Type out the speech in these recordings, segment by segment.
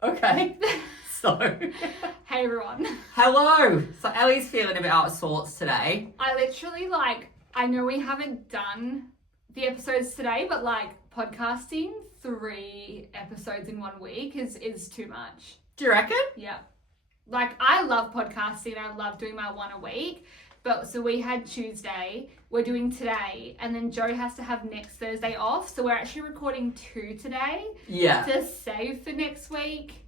Okay. So. Hey everyone. Hello. So Ellie's feeling a bit out of sorts today. I literally I know we haven't done the episodes today, but podcasting 3 episodes in 1 week is too much. Do you reckon? Yeah. I love podcasting. I love doing my 1 a week. But so we had Tuesday, we're doing today, and then Joe has to have next Thursday off. So we're actually recording 2 today. Yeah. To save for next week.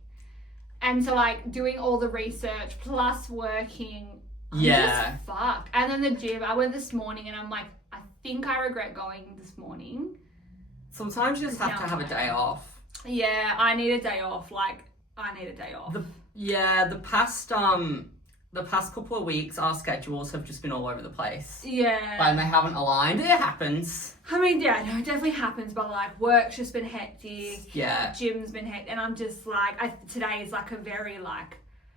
And so doing all the research plus working, I'm just fucked. And then the gym, I went this morning and I'm like, I think I regret going this morning. Sometimes you just have to have a day off. Yeah, I need a day off. I need a day off. The past couple of weeks, our schedules have just been all over the place. Yeah. And they haven't aligned. It happens. I mean, yeah, no, it definitely happens, but work's just been hectic. Yeah. Gym's been hectic, and I'm just today is a very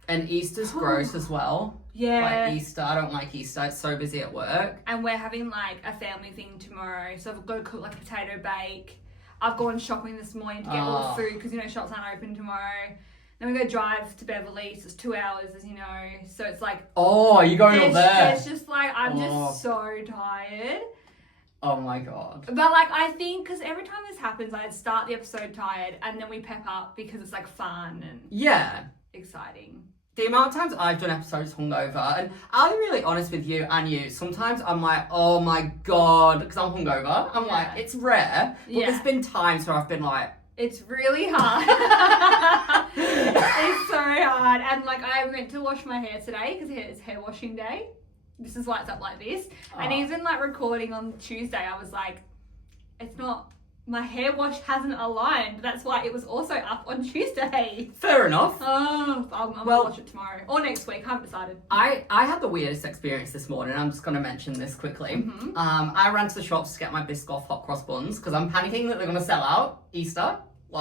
And Easter's gross as well. Yeah. Easter, I don't like Easter. It's so busy at work. And we're having a family thing tomorrow, so I've got to cook a potato bake. I've gone shopping this morning to get all the food because shops aren't open tomorrow. Then we go drive to Beverly, so it's 2 hours, as you know. So it's oh, you're going up there. It's just I'm just so tired. Oh my God. But I think because every time this happens, I start the episode tired and then we pep up because it's fun and exciting. The amount of times I've done episodes hungover, and I'll be really honest with you and you, sometimes I'm like, oh my God, because I'm hungover. I'm like, it's rare, but there's been times where I've been like, it's really hard. It's so hard. And I meant to wash my hair today because it's hair washing day. This is why it's up like this. And even recording on Tuesday, I was like, it's not, my hair wash hasn't aligned. That's why it was also up on Tuesday. Fair enough. Oh, I'm going to watch it tomorrow. Or next week. I haven't decided. I had the weirdest experience this morning. I'm just going to mention this quickly. Mm-hmm. I ran to the shops to get my Biscoff hot cross buns because I'm panicking that they're going to sell out Easter. So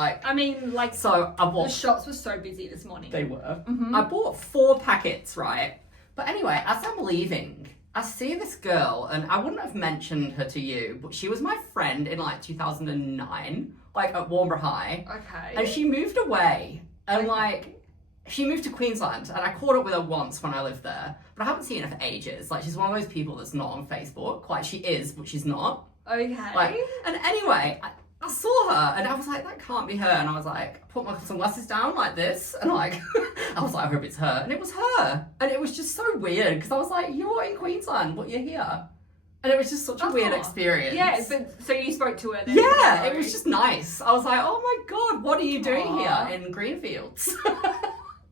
I bought... The shops were so busy this morning. They were. Mm-hmm. I bought 4 packets, right? But anyway, as I'm leaving, I see this girl, and I wouldn't have mentioned her to you, but she was my friend in 2009, at Warnborough High. Okay. And she moved away, and she moved to Queensland, and I caught up with her once when I lived there, but I haven't seen her for ages. She's one of those people that's not on Facebook. She is, but she's not. Okay. And anyway, I saw her and I was like, that can't be her. And I was like, put my sunglasses down like this. And I was like, I hope it's her. And it was her. And it was just so weird because I was like, you're in Queensland, but you're here. And it was just such a weird experience. Yeah, so you spoke to her then? Yeah, it was just nice. I was like, oh my God, what are you doing here in Greenfields?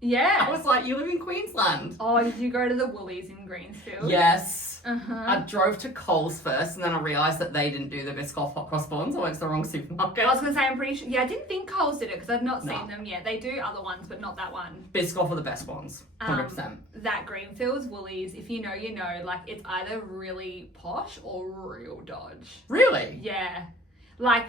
Yeah. I was like, you live in Queensland. Oh, did you go to the Woolies in Greensfield? Yes. Uh-huh. I drove to Coles first, and then I realised that they didn't do the Biscoff hot cross buns. I went to the wrong supermarket. I was going to say, I'm pretty sure... Yeah, I didn't think Coles did it, because I'd not seen them yet. They do other ones, but not that one. Biscoff are the best ones, 100%. That Greenfields, Woolies, if you know, you know. It's either really posh or real dodge. Really? Yeah.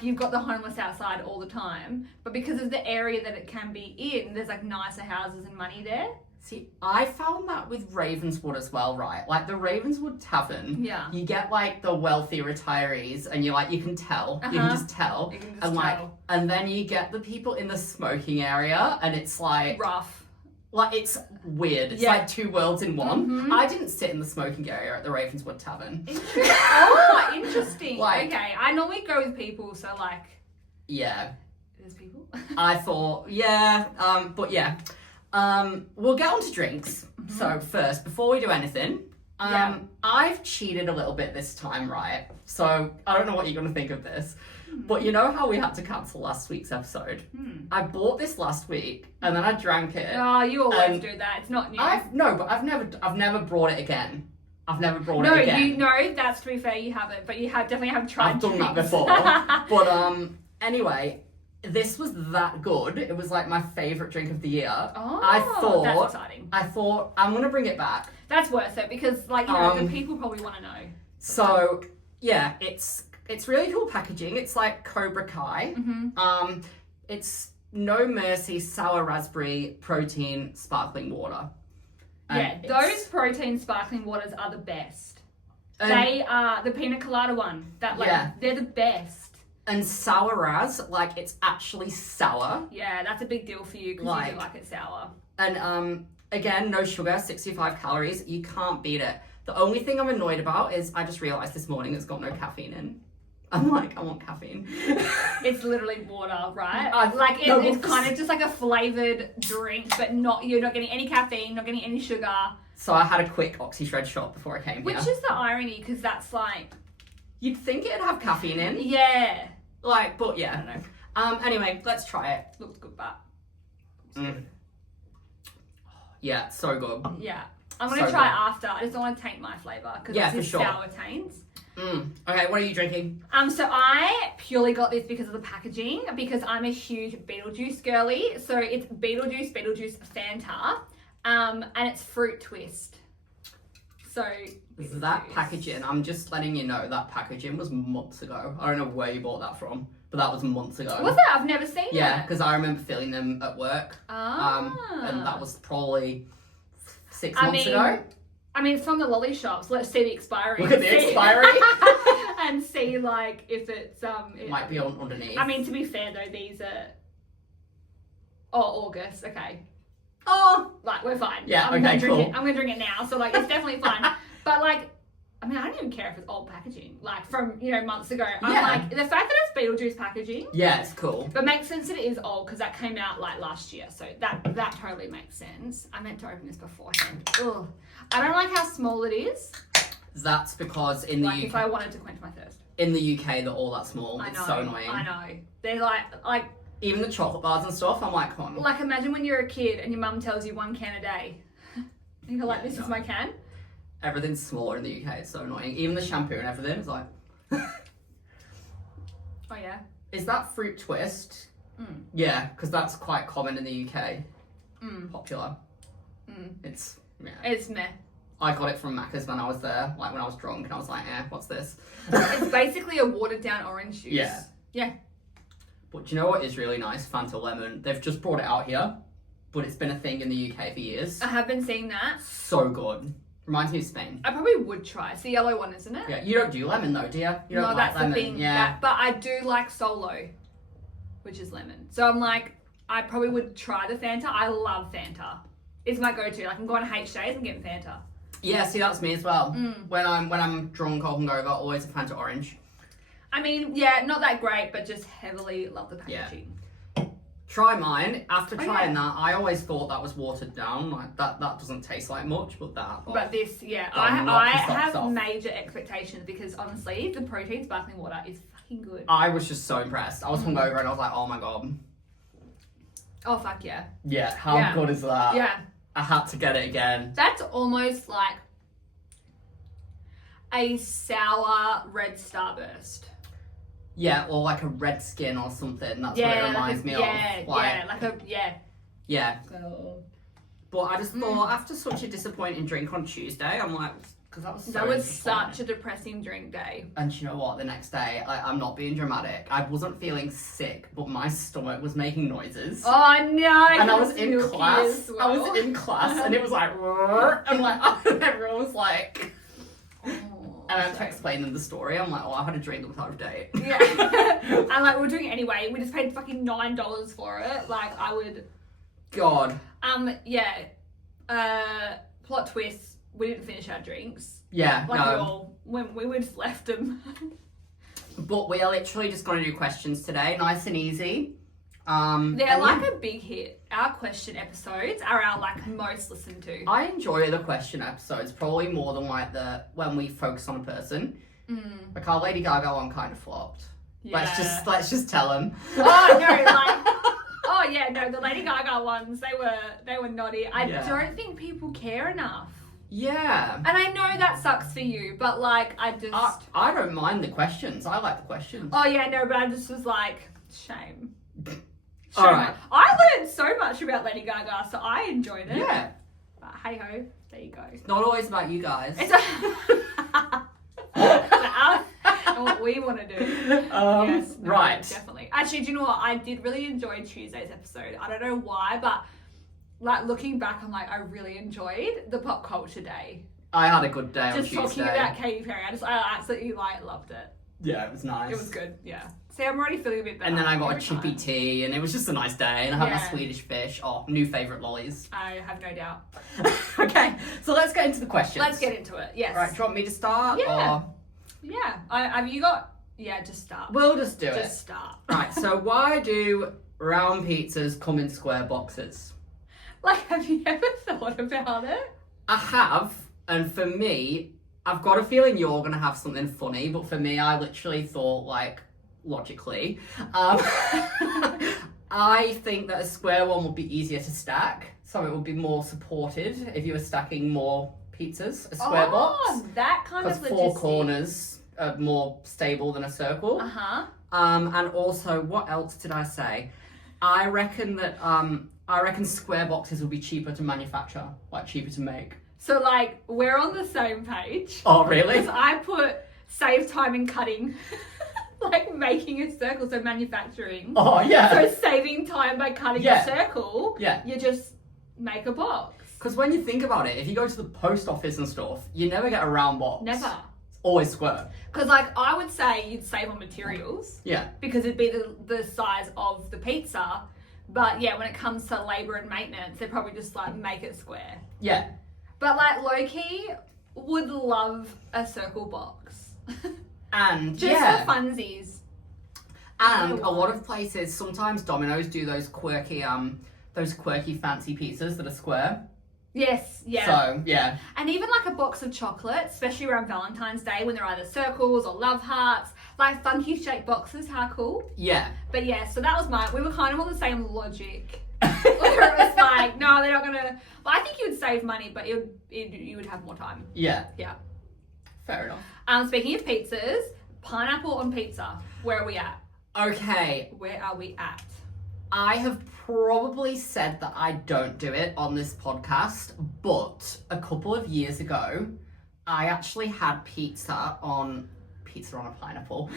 You've got the homeless outside all the time, but because of the area that it can be in, there's nicer houses and money there. See, I found that with Ravenswood as well, right? The Ravenswood Tavern. Yeah. You get the wealthy retirees, and you can tell. You can just tell. You can just tell. And then you get the people in the smoking area, and it's rough. It's weird. It's 2 worlds in one. Mm-hmm. I didn't sit in the smoking area at the Ravenswood Tavern. Interesting. Okay. I normally go with people, so yeah. There's people. I thought, but yeah. We'll get on to drinks. Mm-hmm. So first, before we do anything, I've cheated a little bit this time, right? So I don't know what you're going to think of this. But you know how we had to cancel last week's episode? I bought this last week and then I drank it. Oh, you always do that. It's not new. I've never brought it again. I've never brought it again. No, that's to be fair, you haven't, but you definitely have tried. I've done that before. But anyway, this was that good. It was my favourite drink of the year. Oh, that's exciting. I thought I'm gonna bring it back. That's worth it because the people probably want to know. So yeah, it's really cool packaging. It's Cobra Kai. Mm-hmm. It's No Mercy sour raspberry protein sparkling water. And those protein sparkling waters are the best. They are the pina colada one. They're the best. And sour ras, like it's actually sour. Yeah, that's a big deal for you because you Like- do like it sour. And again, no sugar, 65 calories. You can't beat it. The only thing I'm annoyed about is I just realised this morning it's got no caffeine in. I'm like, I want caffeine. It's literally water, right? No, It's but- kind of just like a flavoured drink, but you're not getting any caffeine, not getting any sugar. So I had a quick Oxy Shred shot before I came Which here. is the irony, because that's like, You'd think it'd have caffeine in. yeah. Like, but I yeah. don't know. Anyway, let's try it. Looks good, but Yeah, so good. yeah. I'm going to So try good. after. I just don't want to taint my flavour because Yeah, it's for sure. sour taints. Okay, what are you drinking? So I purely got this because of the packaging, because I'm a huge Beetlejuice girly. So it's Beetlejuice Fanta, and it's fruit twist. So That packaging, I'm just letting you know, that packaging was months ago. I don't know where you bought that from, but that was months ago. what's that? I've never seen Yeah, it. because I remember filling them at work. And that was probably 6 months ago. I mean, it's from the lolly shops. Let's see the expiry. Look at the expiry. And see, like, if it's It might be on underneath. I mean, to be fair though, these are. Oh, August. Okay. Oh, Like, we're fine. Yeah, I'm okay, gonna drink cool. it. I'm gonna drink it now, so like, it's definitely fine. But like, I mean, I don't even care if it's old packaging, like from months ago. I'm Yeah. like, the fact that it's Beetlejuice packaging. yeah, it's cool. But makes sense that it is old because that came out like last year, so that totally makes sense. I meant to open this beforehand. Ugh. I don't like how small it is. That's because in the Like UK, if I wanted to quench my thirst. in the UK, they're all that small. I It's know. so annoying. I know. They're like Even the chocolate bars and stuff, I'm like, come on. imagine when you're a kid and your mum tells you 1 can a day. And you're like, Yeah, this no. is my can. Everything's smaller in the UK. It's so annoying. Even the shampoo and everything. It's like, Oh yeah. is that fruit twist? Mm. Yeah, because that's quite common in the UK. Mm. Popular. Mm. It's yeah. It's meh. I got it from Macca's when I was there, like when I was drunk, and I was like, what's this? It's basically a watered down orange juice. Yeah. Yeah. But do you know what is really nice? Fanta Lemon. They've just brought it out here, but it's been a thing in the UK for years. I have been seeing that. So good. Reminds me of Spain. I probably would try. It's the yellow one, isn't it? Yeah, you don't do lemon though, do you? You don't No, like that's lemon. the thing. Yeah. But I do like Solo, which is lemon. So I'm like, I probably would try the Fanta. I love Fanta. It's my go-to. Like I'm going to H days and getting Fanta. Yeah, see, that's me as well. Mm. When I'm drunk or hungover, always a Fanta orange. I mean, yeah, not that great, but just heavily love the Yeah. packaging. Try mine. After Oh, trying yeah. that, I always thought that was watered down. Like that doesn't taste like much, but that. Oh. But this, yeah, Don't I knock the socks have off. major expectations because honestly, the protein sparkling water is fucking good. I was just so impressed. I was Mm. hungover and I was like, oh my god. Oh fuck yeah. Yeah, how Yeah. good is that? Yeah. I had to get it again. That's almost like a sour red starburst. Yeah, or like a red skin or something. That's what it reminds me yeah, of. Like, yeah, like a yeah. Oh. But I just thought after such a disappointing drink on Tuesday, I'm like, because that was so That was disappointing. such a depressing drink day. And you know what? The next day, I'm not being dramatic. I wasn't feeling sick, but my stomach was making noises. Oh no! And I was in milky class. as well. I was in class, and it was like, and like everyone was like, Oh, and I had to so- explain them the story. I'm like, oh, I had a drink without a date. Yeah. And like we're doing it anyway. We just paid fucking $9 for it. Like I would. God. Yeah. Plot twist. We didn't finish our drinks. Yeah. Like no. we just left them. But we are literally just going to do questions today, nice and easy. They're and like yeah, a big hit. Our question episodes are our like most listened to. I enjoy the question episodes probably more than like the when we focus on a person. Like our Lady Gaga one kind of flopped. Yeah. Let's just tell them. Oh no, like oh yeah, no, the Lady Gaga ones they were naughty. I Yeah. don't think people care enough. Yeah. And I know that sucks for you, but like I just I don't mind the questions. I like the questions. oh yeah, no, but I just was like shame. All Shame. right. I learned so much about Lady Gaga, so I enjoyed it. Yeah. But hey ho, there you go. It's not always about you guys. It's us and what we want to do. Yes, no, right. definitely. Actually, do you know what? I did really enjoy Tuesday's episode. I don't know why, but like looking back, I'm like, I really enjoyed the pop culture day. I had a good day on Just Tuesday. talking about Katy Perry. I absolutely like loved it. Yeah, it was nice. It was good, yeah. See, I'm already feeling a bit better. And then I got a every chippy time. tea, and it was just a nice day. And I had my Yeah. Swedish fish. Oh, new favourite lollies. I have no doubt. Okay, so let's get into the questions. Let's get into it. Yes. Right, do you want me to start? Yeah. Or... Yeah. Have you got? Yeah, just start. We'll just do Just it. start. Right, so why do round pizzas come in square boxes? Like, have you ever thought about it? I have, and for me, I've got a feeling you're going to have something funny, but for me, I literally thought, like, logically, I think that a square one would be easier to stack, so it would be more supported if you were stacking more pizzas, a square box. That kind of Because logistics. four corners are more stable than a circle. Uh-huh. And also, what else did I say? I reckon square boxes would be cheaper to manufacture, like cheaper to make. So, like, we're on the same page. Oh, really? Because I put save time in cutting, like making a circle, so manufacturing. Oh, yeah. So saving time by cutting Yeah. a circle, Yeah. you just make a box. Because when you think about it, if you go to the post office and stuff, you never get a round box. Never. It's always square. Because, like, I would say you'd save on materials Yeah. because it'd be the size of the pizza. But yeah, when it comes to labour and maintenance, they'd probably just like make it square. Yeah. But like low-key, would love a circle box. And Just yeah. for funsies. And You a know lot what? of places, sometimes Domino's do those quirky fancy pizzas that are square. Yes, yeah. So, yeah. And even like a box of chocolate, especially around Valentine's Day when they're either circles or love hearts, like funky shaped boxes, how cool. Yeah. But yeah, so that was mine. We were kind of on the same logic. Where it was like, no, they're not gonna. Well, I think you would save money, but you would have more time. Yeah. Yeah. Fair enough. Speaking of pizzas, pineapple on pizza. Where are we at? Okay. Where are we at? I have probably said that I don't do it on this podcast, but a couple of years ago, I actually had pizza on a pineapple.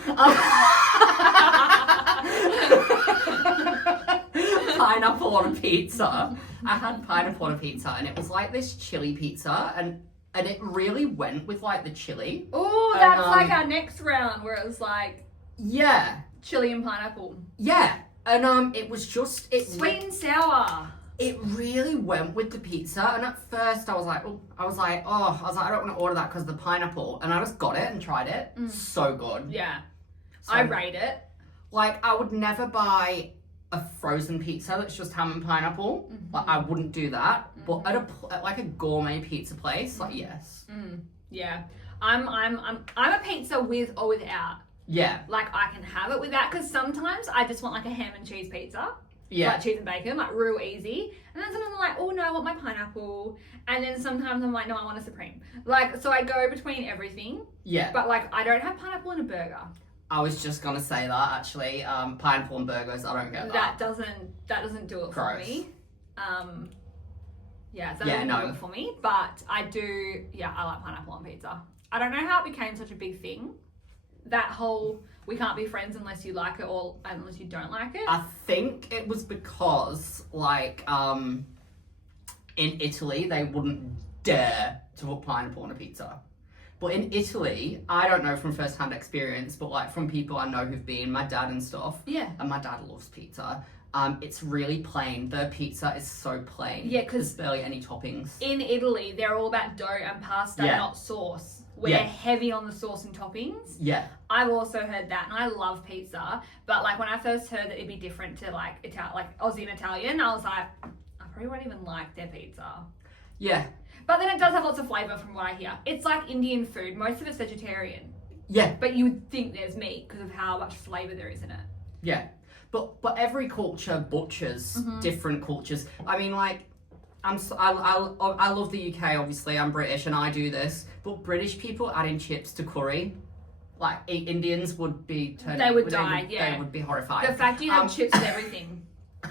Pineapple on a pizza. I had pineapple on a pizza, and it was like this chili pizza, and it really went with like the chili. Oh, And, that's like our next round where it was like Yeah, chili and pineapple. yeah, and it was just Sweet and sour. It really went with the pizza, and at first I was like, I don't want to order that because of the pineapple, and I just got it and tried it. So good. Yeah. So, I rate it. Like, I would never buy a frozen pizza that's just ham and pineapple. Like, I wouldn't do that. But at like a gourmet pizza place, like, yes. Yeah. I'm a pizza with or without. Yeah. Like I can have it without because sometimes I just want like a ham and cheese pizza. Yeah. Like cheese and bacon, like real easy. And then sometimes I'm like, oh no, I want my pineapple. And then sometimes I'm like, no, I want a supreme. Like, so I go between everything. Yeah. But like, I don't have pineapple in a burger. I was just gonna say that actually. Pineapple and burgers, I don't get that. That doesn't do it Gross. for me. Yeah, that Yeah, doesn't no. do it for me. But I do. Yeah, I like pineapple on pizza. I don't know how it became such a big thing. That whole we can't be friends unless you like it or unless you don't like it. I think it was because, like, in Italy, they wouldn't dare to put pineapple on a pizza. But in Italy, I don't know from first-hand experience, but, like, from people I know who've been, my dad and stuff, Yeah. and my dad loves pizza, it's really plain. The pizza is so plain. Yeah, 'cause there's barely any toppings. In Italy, they're all about dough and pasta, Yeah. not sauce. We're Yeah. heavy on the sauce and toppings. Yeah. I've also heard that, and I love pizza. But like when I first heard that it'd be different to like like Aussie and Italian, I was like, I probably won't even like their pizza. Yeah. But then it does have lots of flavour from what I hear. It's like Indian food. Most of it's vegetarian. Yeah. But you would think there's meat because of how much flavour there is in it. Yeah. But every culture butchers different cultures. I mean, like, I love the UK, obviously. I'm British and I do this. But British people adding chips to curry, like, Indians would be turning... They would die, yeah. They would be horrified. The fact you have chips with everything.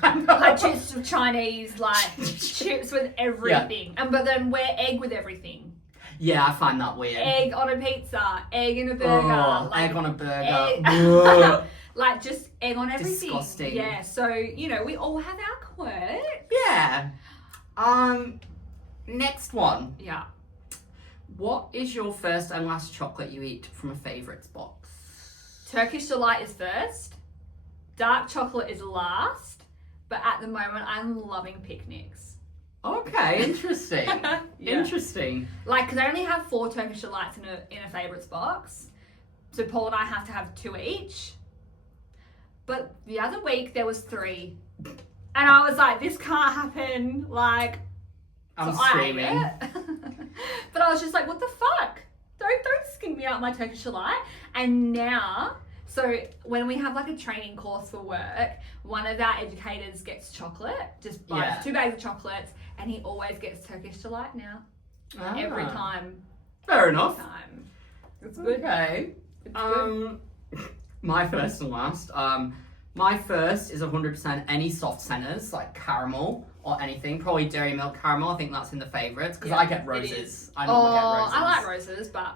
I know. Like chips with Chinese, like chips with everything. But then we're egg with everything. Yeah, I find that weird. Egg on a pizza, egg in a burger. Oh, like, egg on a burger. egg- like just egg on everything. Disgusting. Yeah, so, you know, we all have our quirks. Yeah. Next one. Yeah. What is your first and last chocolate you eat from a favourites box? Turkish Delight is first. Dark chocolate is last. But at the moment, I'm loving picnics. Okay, interesting. Yeah. Interesting. Like, because I only have 4 Turkish Delights in a favourites box. So Paul and I have to have 2 each. But the other week, there was 3. And I was like, this can't happen. Like, I'm so I ate screaming. it. But I was just like, what the fuck? Don't skin me out my Turkish Delight. And now, so when we have like a training course for work, one of our educators gets chocolate, just buys 2 bags of chocolates, and he always gets Turkish Delight now. Every time. Fair enough. Every time. It's good. Okay. It's good. My first and last. My first is 100% any soft centers like caramel or anything. Probably dairy milk caramel. I think that's in the favourites because I get roses. I normally get roses. I like roses, but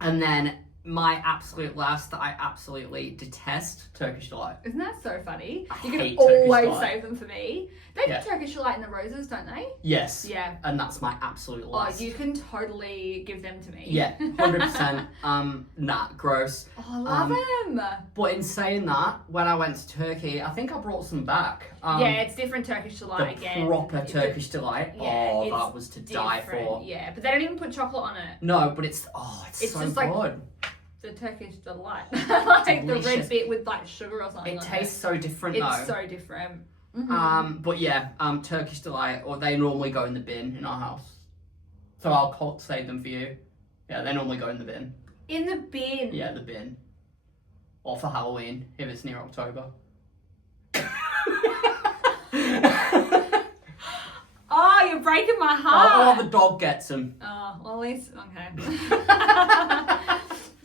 and then my absolute last that I absolutely detest, Turkish Delight. Isn't that so funny? I You hate can Turkish always Delight. save them for me. They do Turkish Delight in the roses, don't they? Yes. Yeah. And that's my absolute last. Oh, you can totally give them to me. Yeah, 100%. Nah, gross. Oh, I love them. But in saying that, when I went to Turkey, I think I brought some back. Yeah, it's different Turkish Delight the again. proper Turkish Delight. Yeah, Oh, that was to die for. Yeah, but they don't even put chocolate on it. No, but it's It's so just good. like the Turkish Delight. Like the red Delicious. bit with like sugar or something. It on tastes so different It's though. so different. Mm-hmm. But yeah, Turkish Delight, or they normally go in the bin in our house. So I'll save them for you. Yeah, they normally go in the bin. In the bin. Yeah, the bin. Or for Halloween, if it's near October. Oh, you're breaking my heart. Oh, the dog gets them. Oh, well, at least, okay.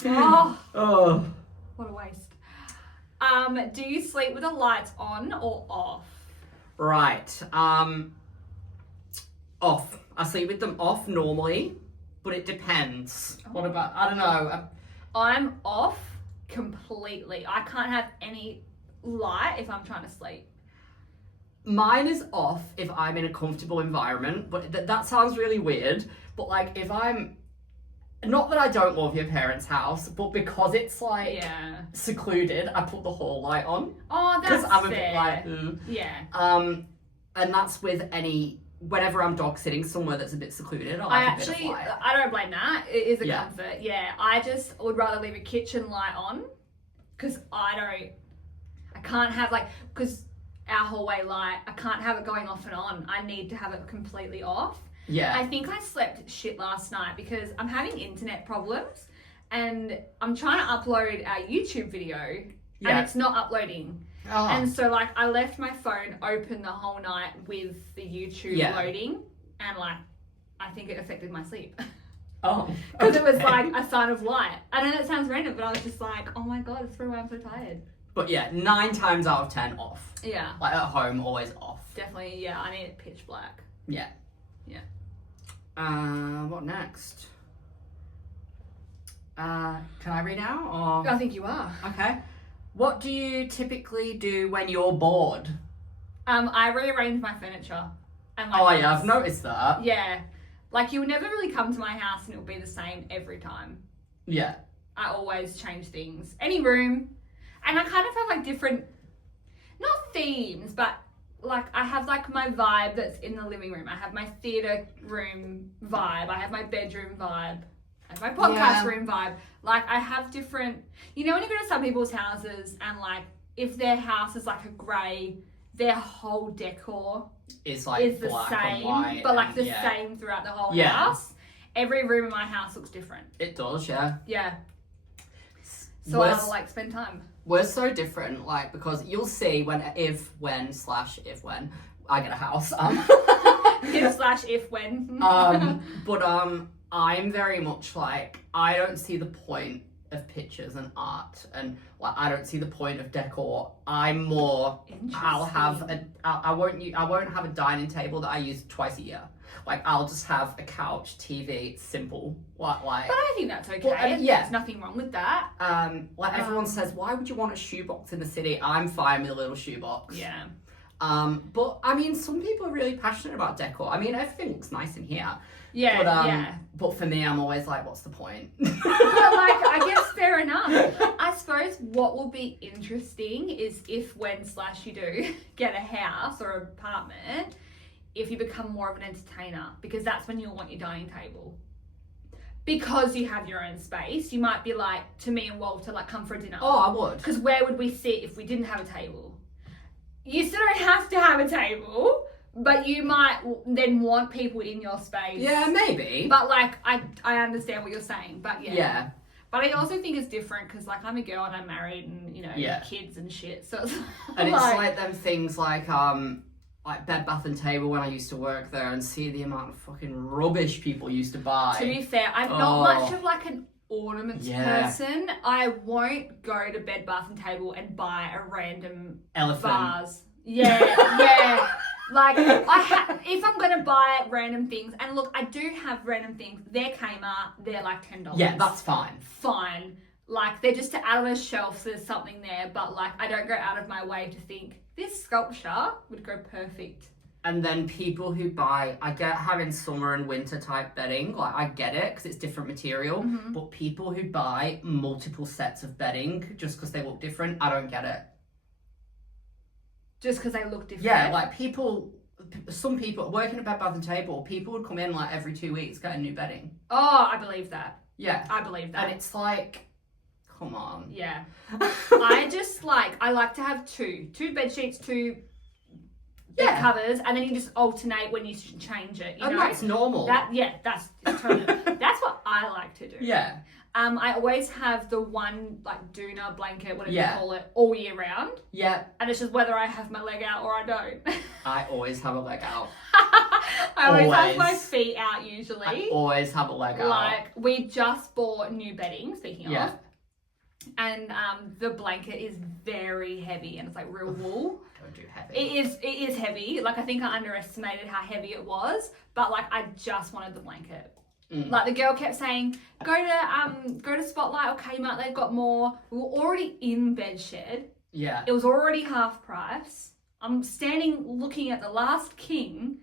Oh, Oh. what a waste. Do you sleep with the lights on or off? Right. Off. I sleep with them off normally, but it depends. What about, I don't know. I'm off completely. I can't have any light if I'm trying to sleep. Mine is off if I'm in a comfortable environment, but that sounds really weird. But like if I'm, not that I don't love your parents' house, but because it's like secluded, I put the hall light on. Oh, that's I'm a fair. bit like, ooh. Yeah. And that's with whenever I'm dog sitting somewhere that's a bit secluded, I like a bit of light. I don't blame that. It is a Yeah. comfort. Yeah. I just would rather leave a kitchen light on because I can't have because our hallway light, I can't have it going off and on. I need to have it completely off. Yeah. I think I slept shit last night because I'm having internet problems and I'm trying to upload our YouTube video and it's not uploading. Oh. And so I left my phone open the whole night with the YouTube loading and I think it affected my sleep. Oh. Because it was a sign of light. I know that sounds random, but I was just like, oh my God, that's probably why I'm so tired. But yeah, 9 times out of 10 off. Yeah. Like at home, always off. Definitely, yeah, I need it pitch black. Yeah. Yeah. What next? Can I read out or? I think you are. Okay. What do you typically do when you're bored? I rearrange my furniture. And Oh yeah, I've noticed that. Yeah. You'll never really come to my house and it'll be the same every time. Yeah. I always change things. Any room. And I kind of have different, not themes, but I have my vibe that's in the living room. I have my theatre room vibe. I have my bedroom vibe. I have my podcast room vibe. I have different, when you go to some people's houses and if their house is a grey, their whole decor It's is the black same, and white but and, same throughout the whole Yeah. house. Every room in my house looks different. It does, yeah. Yeah. So I'll spend time. We're so different, because you'll see when I get a house. If when. But I'm very much I don't see the point of pictures and art, and I don't see the point of decor. I'm more. I'll have I won't have a dining table that I use twice a year. I'll just have a couch, TV, simple. But I think that's okay. Well, yeah. There's nothing wrong with that. Everyone says, why would you want a shoebox in the city? I'm fine with a little shoebox. Yeah. But I mean, some people are really passionate about decor. I mean, everything looks nice in here. Yeah, But, But for me, I'm always like, what's the point? But like, I guess fair enough. I suppose what will be interesting is if you do get a house or an apartment, if you become more of an entertainer, because that's when you'll want your dining table. Because you have your own space, you might be like, to me and Walter, like, come for dinner. Oh, I would. Because where would we sit if we didn't have a table? You still don't have to have a table, but you might then want people in your space. Yeah, maybe. But like, I understand what you're saying, but yeah. Yeah. But I also think it's different because like I'm a girl and I'm married and you know kids and shit. So it's and it's like them things like Bed Bath and Table when I used to work there and see the amount of fucking rubbish people used to buy. To be fair, I'm not much of like an ornaments person. I won't go to Bed Bath and Table and buy a random elephant vase. Yeah. Like, if I'm going to buy random things, and look, I do have random things, they're Kmart, they're like $10. Yeah, that's fine. Fine. Like, they're just to add on a shelf, so there's something there, but like, I don't go out of my way to think, this sculpture would go perfect. And then people who buy, I get having summer and winter type bedding, like I get it because it's different material, but people who buy multiple sets of bedding just because they look different, I don't get it. Just because they look different. Yeah, like some people working at Bed Bath and Table, people would come in like every 2 weeks getting new bedding. Oh, I believe that. Yeah. I believe that. And it's like, come on. Yeah. I like to have two bed sheets, two bed covers, and then you just alternate when you change it. You know? That's normal. That's totally, that's what I like to do. Yeah. I always have the one like doona blanket, whatever you call it, all year round. Yeah. And it's just whether I have my leg out or I don't. I always have a leg out. I always have my feet out usually. I always have a leg out. Like we just bought new bedding, speaking of. And the blanket is very heavy and it's like real wool. Don't do heavy. It is heavy. Like I think I underestimated how heavy it was, but like I just wanted the blanket. Like the girl kept saying, go to Spotlight or Kmart, they've got more. We were already in Bedshed. Yeah. It was already half price. I'm standing looking at the last king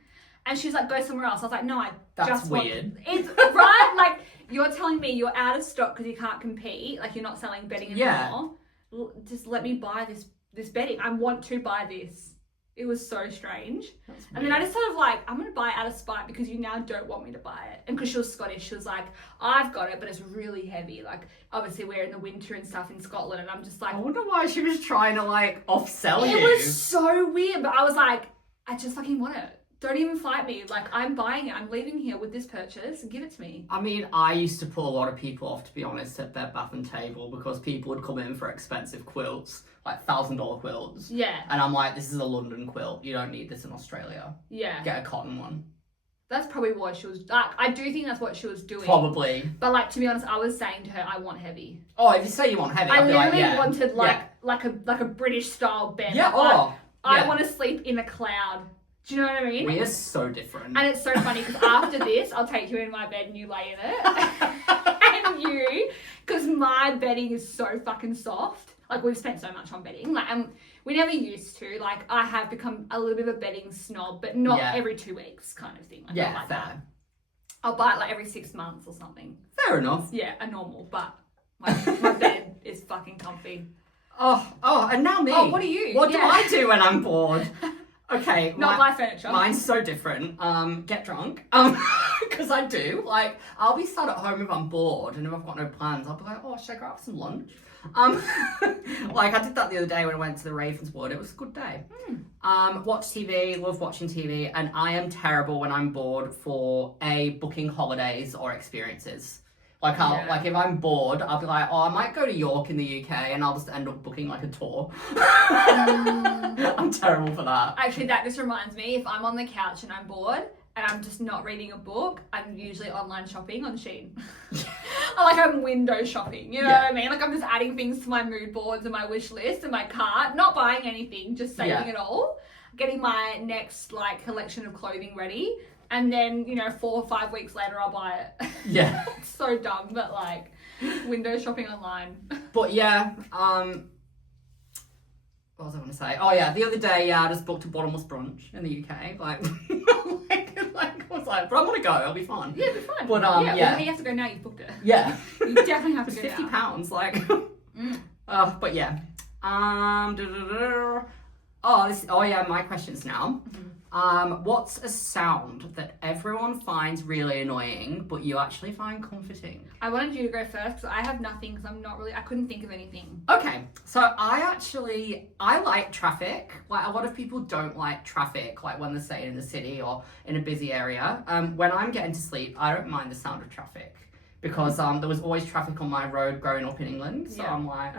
and she's like, go somewhere else. I was like, no, That's weird. It's right. Like you're telling me you're out of stock because you can't compete. Like you're not selling bedding anymore. Yeah. Just let me buy this bedding. I want to buy this. It was so strange. And then I just sort of like, I'm going to buy it out of spite because you now don't want me to buy it. And because she was Scottish, she was like, I've got it, but it's really heavy. Like, obviously we're in the winter and stuff in Scotland. And I'm just like... I wonder why she was trying to like off-sell you. It was so weird. But I was like, I just fucking want it. Don't even fight me. Like, I'm buying it. I'm leaving here with this purchase. Give it to me. I mean, I used to put a lot of people off, to be honest, at Bed Bath and Table because people would come in for expensive quilts. Like $1,000 quilts. Yeah. And I'm like, this is a London quilt. You don't need this in Australia. Yeah. Get a cotton one. That's probably what she was... Like, I do think that's what she was doing. Probably. But, like, to be honest, I was saying to her, I want heavy. Oh, if you say you want heavy, I I'll be like, literally wanted, like a British-style bed. Yeah, I want to sleep in a cloud. Do you know what I mean? We are so different. And it's so funny because after this, I'll take you in my bed and you lay in it. And you... Because my bedding is so fucking soft. Like, we've spent so much on bedding. Like, we never used to. Like, I have become a little bit of a bedding snob, but not every 2 weeks kind of thing. Like, not like that. I'll buy it, like, every 6 months or something. Fair enough. Yeah, a normal. But my bed is fucking comfy. Oh, and now me. Oh, what do you? What do I do when I'm bored? Okay. Not buy furniture. Mine's so different. Get drunk. Because I do. Like, I'll be sat at home if I'm bored and if I've got no plans, I'll be like, oh, should I go have some lunch? Like I did that the other day when I went to the Ravenswood. It was a good day. Watch TV, love watching TV, and I am terrible when I'm bored for booking holidays or experiences. Like like if I'm bored, I'll be like, oh, I might go to York in the UK, and I'll just end up booking like a tour. I'm terrible for that. Actually, that just reminds me, if I'm on the couch and I'm bored and I'm just not reading a book, I'm usually online shopping on Shein. Like I'm window shopping, you know what I mean? Like I'm just adding things to my mood boards and my wish list and my cart, not buying anything, just saving it all, getting my next like collection of clothing ready, and then 4 or 5 weeks later I'll buy it. Yeah. It's so dumb, but like window shopping online. But yeah, what was I going to say? Oh yeah, the other day, I just booked a bottomless brunch in the UK. Like, I was like, but I want to go. It'll be fun. Yeah, it'll be fun. But Well, you have to go now. You've booked it. Yeah. You definitely have to It's go £50, now. like. Mm. But yeah. Oh yeah, my questions now. What's a sound that everyone finds really annoying, but you actually find comforting? I wanted you to go first because I have nothing because I couldn't think of anything. Okay, so I like traffic. Like, a lot of people don't like traffic, like when they're staying in the city or in a busy area. When I'm getting to sleep, I don't mind the sound of traffic because there was always traffic on my road growing up in England. So I'm like,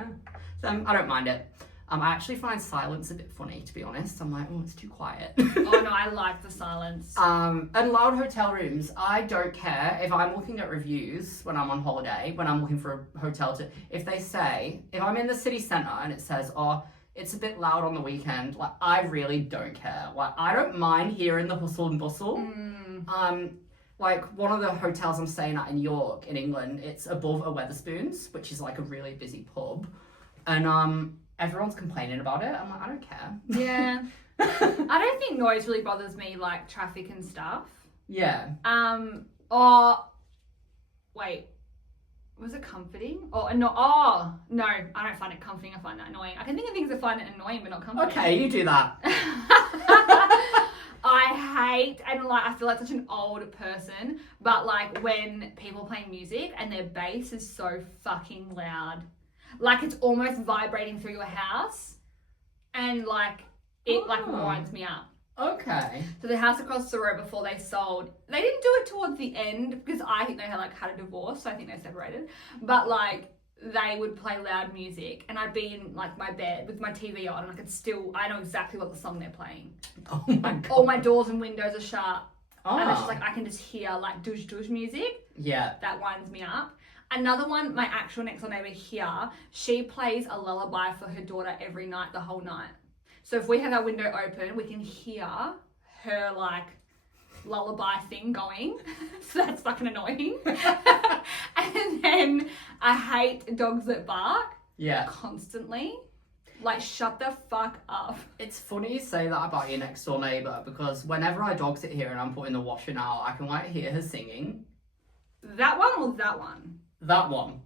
I don't mind it. I actually find silence a bit funny, to be honest. I'm like, oh, it's too quiet. Oh no, I like the silence. And loud hotel rooms, I don't care if I'm looking at reviews when I'm on holiday, when I'm looking for a hotel if I'm in the city centre and it says, oh, it's a bit loud on the weekend, like, I really don't care. Like, I don't mind hearing the hustle and bustle. Like, one of the hotels I'm staying at in York, in England, it's above a Wetherspoons, which is like a really busy pub. And, everyone's complaining about it. I'm like, I don't care. Yeah. I don't think noise really bothers me, like traffic and stuff. Yeah. Wait. Was it comforting? No, I don't find it comforting. I find that annoying. I can think of things that find it annoying but not comforting. Okay, you do that. I feel like such an old person, but like when people play music and their bass is so fucking loud. Like, it's almost vibrating through your house, and like it like winds me up. Okay. So the house across the road, before they sold, they didn't do it towards the end because I think they had a divorce, so I think they separated. But like, they would play loud music, and I'd be in like my bed with my TV on, and I know exactly what the song they're playing. Oh my god. All my doors and windows are shut, and it's just Oh. like I can just hear like douche music. Yeah. That winds me up. Another one, my actual next door neighbour here, she plays a lullaby for her daughter every night, the whole night. So if we have our window open, we can hear her like lullaby thing going. So that's fucking annoying. And then I hate dogs that bark. Yeah. Constantly. Like, shut the fuck up. It's funny you say that about your next door neighbour, because whenever I dog sit here and I'm putting the washing out, I can like hear her singing. That one or that one? That one.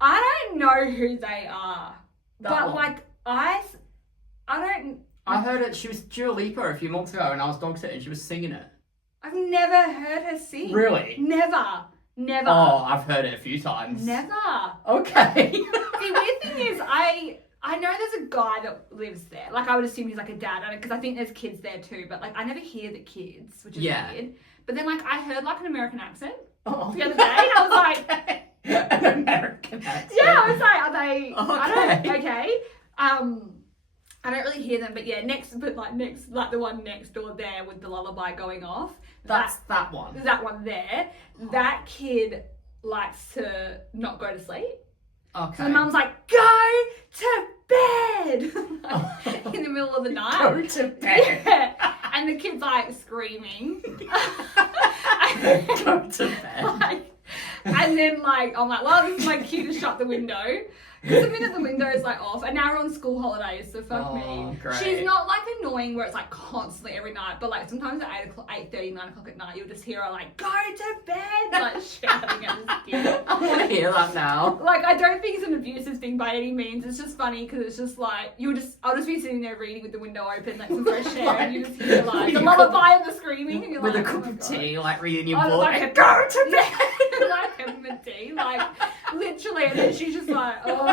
I don't know who they are. That one. Like, I don't... I heard it, she was Dua Lipa a few months ago and I was dog sitting, she was singing it. I've never heard her sing. Really? Never. Oh, I've heard it a few times. Never. Okay. The weird thing is, I know there's a guy that lives there. Like, I would assume he's like a dad, because I think there's kids there too, but like, I never hear the kids, which is weird. But then like, I heard like an American accent the other day, and I was like... An American accent? Yeah, I was like, are they... Okay. I don't really hear them, but yeah, like the one next door there with the lullaby going off. That's that one. That one there. That kid likes to not go to sleep. Okay. So the mum's like, go to bed! In the middle of the night. Go to bed. Yeah. And the kid's like screaming. Go to bed. And then like, I'm like, well, this is my cue to shut the window. Because the minute the window is like off, and now we're on school holidays, so fuck me. Great. She's not like annoying where it's like constantly every night, but like sometimes at 8:30, 9 o'clock at night, you'll just hear her like, go to bed, like shouting at this kid. I want to hear that now. Like, I don't think it's an abusive thing by any means. It's just funny because it's just like, I'll just be sitting there reading with the window open, like some fresh air, and you just hear like the lullaby and the screaming, and you're with like, a cup of tea, like reading your oh, book. like Go to bed. like peppermint tea, like literally, and then she's just like, oh.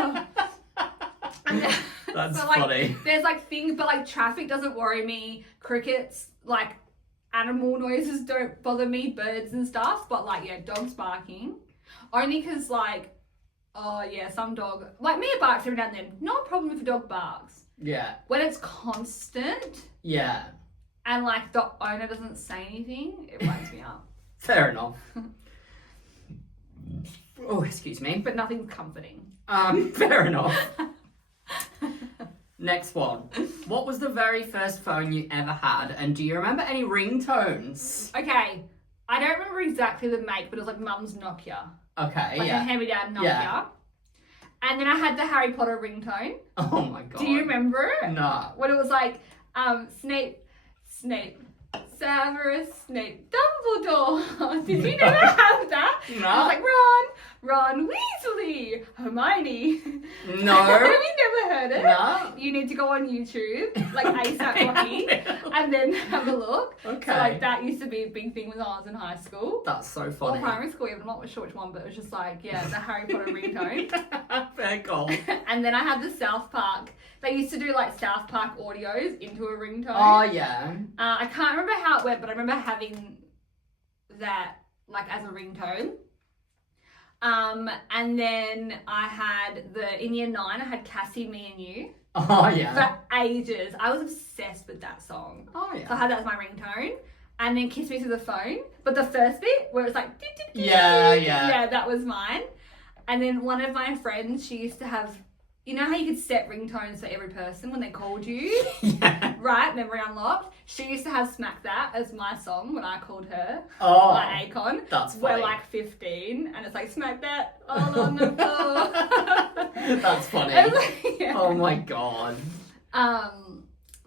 That's so, like, funny. There's like things, but like traffic doesn't worry me. Crickets, like animal noises don't bother me. Birds and stuff, but like dogs barking. Only because like, oh yeah, some dog like Mia barks every now and then. Not a problem if a dog barks. Yeah. When it's constant. Yeah. And like the owner doesn't say anything, it winds me up. Fair enough. Oh, excuse me. But nothing's comforting. Fair enough. Next one. What was the very first phone you ever had, and do you remember any ringtones? Okay, I don't remember exactly the make, but it was like Mum's Nokia. Okay, Like yeah. a hand-me-down Nokia. Yeah. And then I had the Harry Potter ringtone. Oh my god. Do you remember it? Nah. When it was like, Snape, Severus Snape, Dumbledore. Did you never have that? No. I was like, Ron Weasley, Hermione. No. Have you never heard it? No. You need to go on YouTube, like ASAP Rocky, and then have a look. Okay. So like that used to be a big thing when I was in high school. That's so Or funny. primary school, even. I'm not sure which one, but it was just like, yeah, the Harry Potter ringtone. Fair call. And then I had the South Park. They used to do like South Park audios into a ringtone. Oh yeah. I can't remember how it went, but I remember having that like as a ringtone. And then I had in year 9, I had Cassie, Me and You Oh yeah. for ages. I was obsessed with that song. Oh So I yeah. had that as my ringtone. And then Kiss Me Through the Phone. But the first bit where it's like, Yeah. yeah, that was mine. And then one of my friends, she used to have, you know how you could set ringtones for every person when they called you? Yeah. Right, memory unlocked. She used to have Smack That as my song when I called her. Oh. By Akon. That's We're funny. like 15 and it's like Smack That all on the floor. That's funny. Yeah. Oh my god.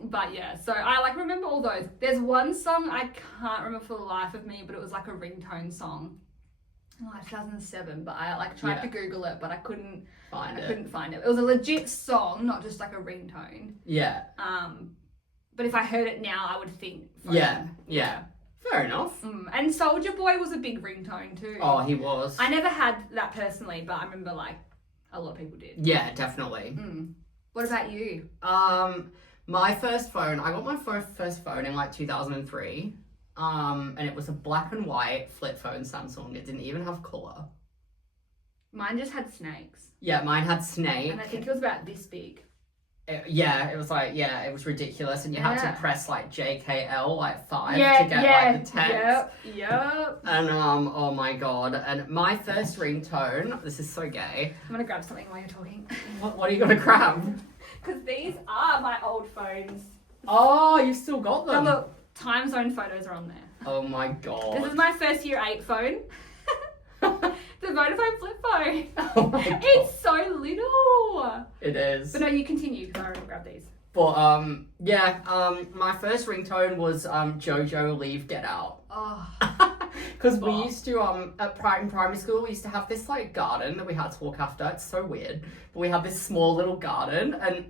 But yeah, so I like remember all those. There's one song I can't remember for the life of me, but it was like a ringtone song. Like 2007, but I like tried Yeah. to Google it, but I couldn't Find it. couldn't find it. It was a legit song, not just like a ringtone. Yeah. But if I heard it now, I would think. Yeah. Yeah. Fair enough. And Soldier Boy was a big ringtone too. Oh, he was. I never had that personally, but I remember like a lot of people did. Yeah, definitely. What about you? My first phone, I got my first phone in like 2003. And it was a black and white flip phone Samsung. It didn't even have colour. Mine just had snakes. Yeah, mine had Snake. And I think it was about this big. It was like, it was ridiculous. And you had Yeah. to press like JKL, like 5 Yeah, to get yeah, like the text. Yep. And oh my god. And my first ringtone, this is so gay. I'm gonna grab something while you're talking. What are you gonna grab? Because these are my old phones. Oh, you still got Now them. look, time zone photos are on there. Oh my This god. is my first year 8 phone. The Vodafone flip phone. Oh my god. It's so little. It is. But no, you continue because I already grabbed these. But my first ringtone was JoJo Leave Get Out. Oh. Because we Oh. used to in primary school we used to have this like garden that we had to walk after. It's so weird, but we had this small little garden, and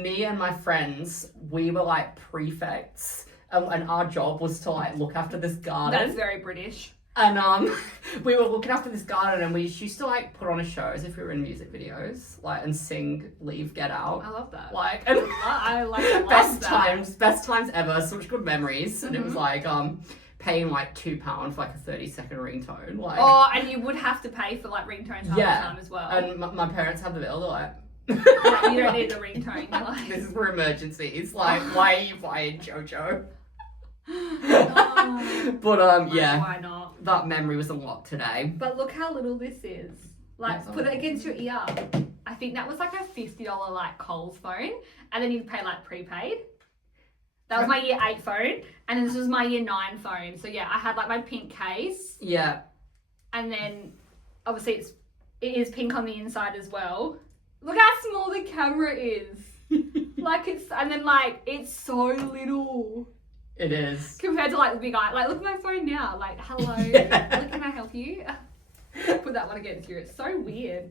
me and my friends, we were like prefects, and our job was to like look after this garden. That's very British. And we were looking after this garden, and we used to like put on a show as if we were in music videos, like, and sing "Leave, Get Out." I love that. Like, and I love best that. best times ever. Such good memories, and it was Mm-hmm. like paying like £2 for like a 30-second ringtone. Like, Oh, and you would have to pay for like ringtones half Yeah. the time as well. and my parents had the bill. They're like, Like, you don't need the ringtone. You're like, this is for emergencies. Like, why are you buying JoJo? oh, But yeah, why not? that memory was unlocked today. But look how little this is. Like, That's put it all. against your ear. I think that was like a $50 like Coles phone, and then you'd pay like prepaid. That was my year 8 phone, and then this was my year 9 phone. So yeah, I had like my pink case, Yeah, and then obviously it is pink on the inside as well. Look how small the camera is. Like it's so little it is. compared to like the big eye. Like look at my phone now. Like hello, Yeah. Like, can I help you? Put that one against you. It's so weird.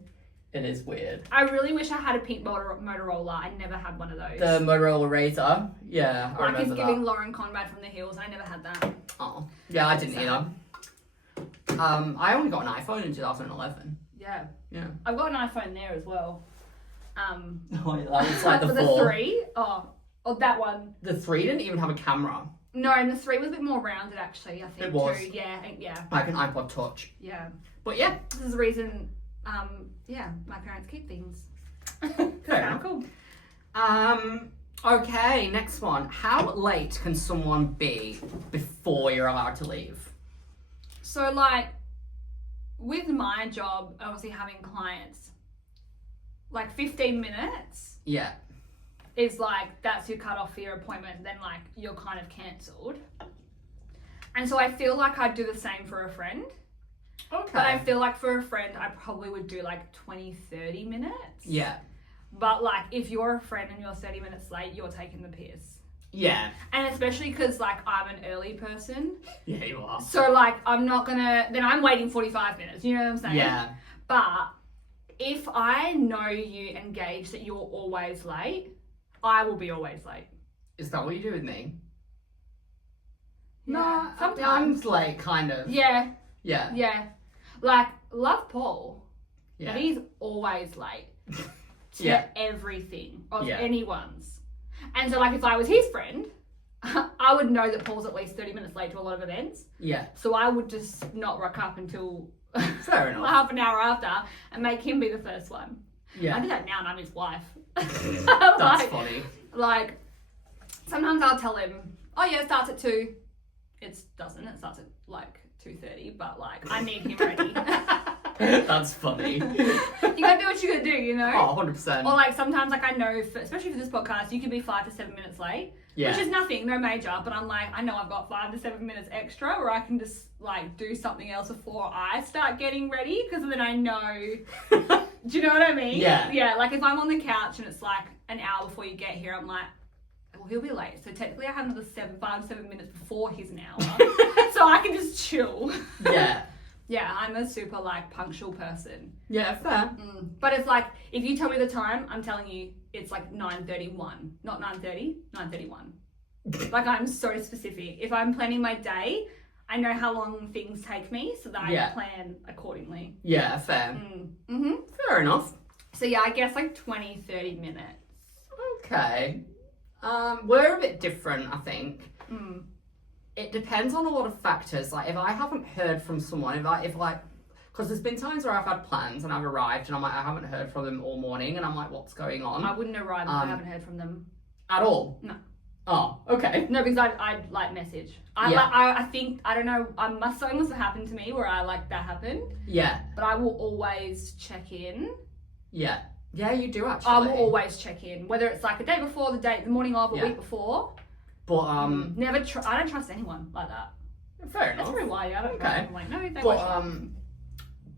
It is weird. I really wish I had a pink Motorola. I never had one of those. The Motorola Razr. Yeah, I like it's remember giving that. Lauren Conrad from the Hills. I never had that. Oh, yeah, I didn't either. I only got an iPhone in 2011. Yeah. Yeah. I've got an iPhone there as well. Oh, yeah, it's like for the 4. 3. Oh, that one. The 3 didn't even have a camera. No, and the 3 was a bit more rounded actually. I think It was. too. Yeah, I think, yeah, Like an iPod Touch. yeah. But yeah, This is the reason. Yeah, my parents keep things. Fair Kind enough. of cool. Okay, next one. How late can someone be before you're allowed to leave? So like, with my job, obviously having clients, like 15 minutes Yeah. is like, that's your cut off for your appointment, then like you're kind of cancelled. And so I feel like I'd do the same for a friend. Okay. But I feel like for a friend, I probably would do like 20, 30 minutes. Yeah. But like, if you're a friend and you're 30 minutes late, you're taking the piss. Yeah. And especially because like I'm an early person. Yeah, you are. So like, I'm not gonna, then I'm waiting 45 minutes. You know what I'm saying? Yeah. But if I know you and gauge that you're always late, I will be always late. Is that what you do with me? Yeah, No, sometimes. I'm late, kind of. Yeah, Yeah. yeah. Like, love Paul. Yeah. But he's always late to Yeah. everything of Yeah. anyone's. And so, like, if I was his friend, I would know that Paul's at least 30 minutes late to a lot of events. Yeah. So I would just not rock up until Fair enough. half an hour after and make him be the first one. I Yeah. do that now and I'm his wife. That's like, funny. Like, sometimes I'll tell him, oh yeah, it starts at 2. It doesn't. It starts at like 2:30, but like, I need him ready. That's funny. You gotta do what you gotta do, you know? Oh, 100%. Or like, sometimes like I know, especially for this podcast, you could be 5 to 7 minutes late. Yeah. Which is nothing, no major, but I'm like, I know I've got 5 to 7 minutes extra where I can just like do something else before I start getting ready, because then I know. Do you know what I mean? Yeah. Yeah, like if I'm on the couch and it's like an hour before you get here, I'm like, well, he'll be late. So technically I have another 5 to 7 minutes before he's an hour. So I can just chill. Yeah. Yeah, I'm a super like punctual person. Yeah, fair. But if you tell me the time, I'm telling you it's like 9:31, not 9:30, 9:31. Like, I'm so specific. If I'm planning my day, I know how long things take me so that I plan accordingly. Yeah, fair. Mm-hmm. Fair enough. So yeah, I guess like 20, 30 minutes. Okay. We're a bit different, I think. It depends on a lot of factors. Like, if I haven't heard from someone, because there's been times where I've had plans and I've arrived and I'm like, I haven't heard from them all morning, and I'm like, what's going on? I wouldn't arrive if I haven't heard from them. At all? No. Oh, okay. No, because I'd like message. I think, I don't know, something must have happened to me where that happened. Yeah. But I will always check in. Yeah. Yeah, you do actually. I will always check in, whether it's like the day before, the morning of, a week before. But I don't trust anyone like that. fair enough. That's probably why I don't. Okay. I'm like, no, they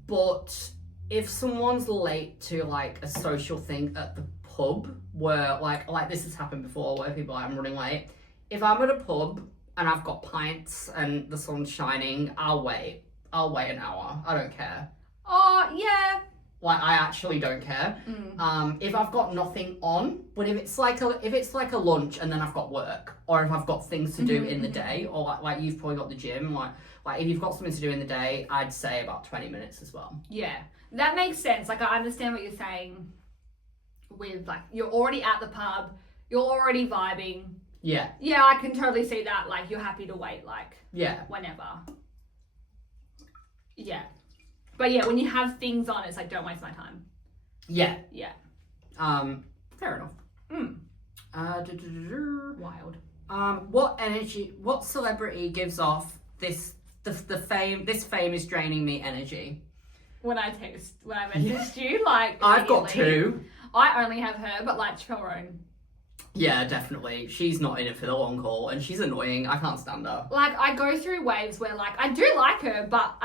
But if someone's late to like a social thing at the pub, where like this has happened before, where people are like, I'm running late. If I'm at a pub and I've got pints and the sun's shining, I'll wait an hour. I don't care. Oh yeah. Like, I actually don't care. If I've got nothing on, but if it's like a lunch and then I've got work, or if I've got things to do in the day, or like you've probably got the gym, like if you've got something to do in the day, I'd say about 20 minutes as well. Yeah, that makes sense. Like, I understand what you're saying. With like, you're already at the pub, you're already vibing. Yeah. Yeah, I can totally see that. Like, you're happy to wait. Like, whenever. Yeah. But yeah, when you have things on, it's like, don't waste my time. Yeah. Yeah. Fair enough. Wild. What celebrity gives off this fame is draining me energy? When I messaged you, like, I've got 2. I only have her, but like Chappelle Roan. Yeah, definitely. She's not in it for the long haul, and she's annoying. I can't stand her. Like, I go through waves where, like, I do like her, but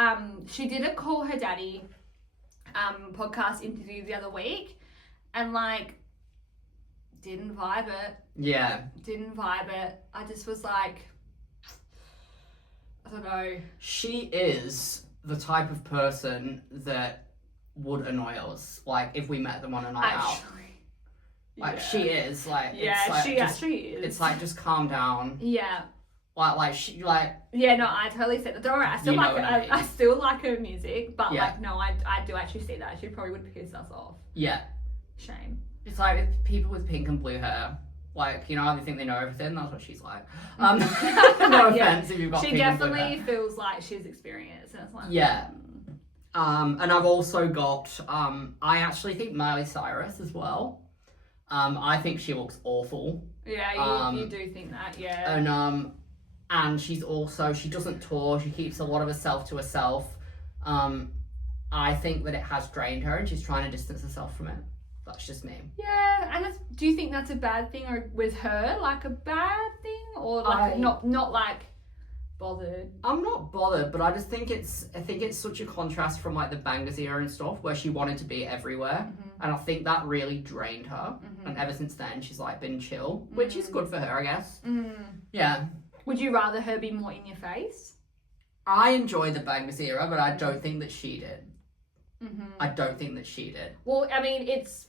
she did a Call Her Daddy podcast interview the other week, and, like, didn't vibe it. Yeah. Didn't vibe it. I just was like, I don't know. She is the type of person that would annoy us, like, if we met them on a night out. Like, she is, like, yeah, it's like, she actually is. It's like, just calm down. Yeah. Yeah, no, I totally said that. Don't worry, I still I still like her music, but like, no, I do actually see that. She probably would piss us off. Yeah. Shame. It's like with people with pink and blue hair. Like, you know, they think they know everything. That's what she's like. No offense if you've got pink and blue hair. She definitely feels like she's experienced. And it's like, yeah. And I've also got, I actually think Miley Cyrus as well. I think she looks awful. Yeah, you do think that, yeah. And she doesn't tour. She keeps a lot of herself to herself. I think that it has drained her and she's trying to distance herself from it. That's just me. Yeah, and do you think that's a bad thing, or with her, like a bad thing, or like not like bothered. I'm not bothered, but I just think it's such a contrast from like the Bangers era and stuff where she wanted to be everywhere. And I think that really drained her. And ever since then she's like been chill, which is good for her, I guess. Yeah. Would you rather her be more in your face? I enjoy the Bangers era, but I don't think that she did. I don't think that she did. Well, I mean, it's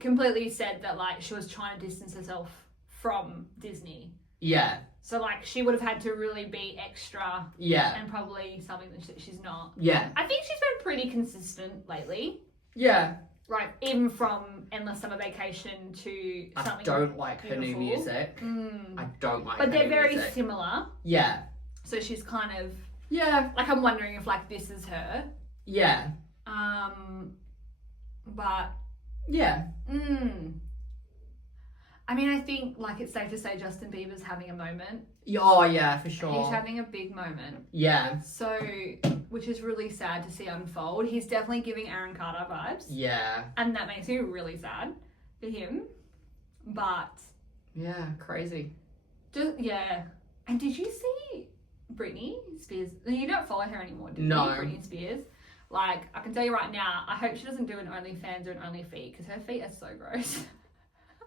completely said that like she was trying to distance herself from Disney. Yeah. So like she would have had to really be extra. Yeah. And probably something that she's not. Yeah. I think she's been pretty consistent lately. Yeah. Right, even from Endless Summer Vacation to something I don't like her new beautiful. music. I don't like But her they're new very music. similar. Yeah. So she's kind of... Yeah. Like, I'm wondering if, like, this is her. Yeah. But... Yeah. I mean, I think, like, it's safe to say Justin Bieber's having a moment. Oh, yeah, for sure. He's having a big moment. Yeah. So, which is really sad to see unfold. He's definitely giving Aaron Carter vibes. Yeah. And that makes me really sad for him. But... Yeah, crazy. Just, yeah. And did you see Britney Spears? You don't follow her anymore, do you? No. Britney Spears. Like, I can tell you right now, I hope she doesn't do an OnlyFans or an OnlyFeet because her feet are so gross.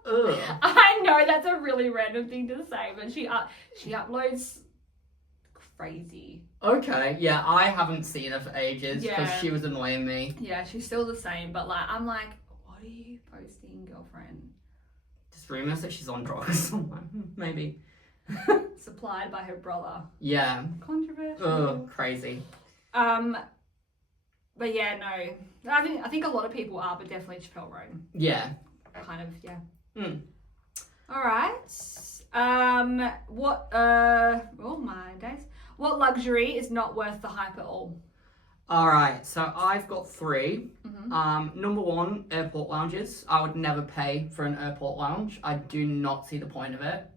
Ugh. I know that's a really random thing to say, but she uploads crazy. Okay, yeah, I haven't seen her for ages because Yeah. she was annoying me. Yeah, she's still the same, but like, I'm like, what are you posting, girlfriend? Just rumours that she's on drugs. Maybe. Supplied by her brother. Yeah. Controversial. Ugh, crazy. But yeah, no. I think a lot of people are, but definitely Chappelle Roan. Yeah. Kind of, yeah. Hmm. All right. Oh my days. What luxury is not worth the hype at all? All right, so I've got 3. Number 1, airport lounges. I would never pay for an airport lounge. I do not see the point of it.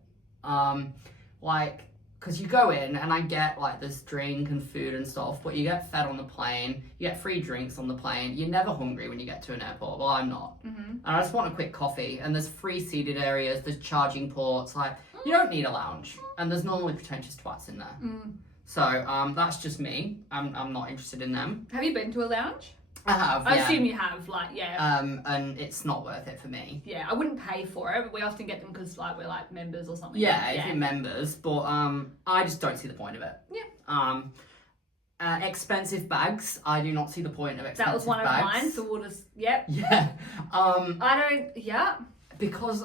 Because you go in and I get like this drink and food and stuff, but you get fed on the plane, you get free drinks on the plane. You're never hungry when you get to an airport. Well, I'm not. And I just want a quick coffee. And there's free seated areas, there's charging ports. Like, you don't need a lounge. And there's normally pretentious twats in there. So that's just me. I'm not interested in them. Have you been to a lounge? I have. I yeah. assume you have, like, yeah. And it's not worth it for me. Yeah, I wouldn't pay for it, but we often get them because like we're like members or something. Yeah, if you're members, but I just don't see the point of it. Yeah. Expensive bags. I do not see the point of expensive bags. That was one of mine, so we'll just yep. Yeah. Yeah. Because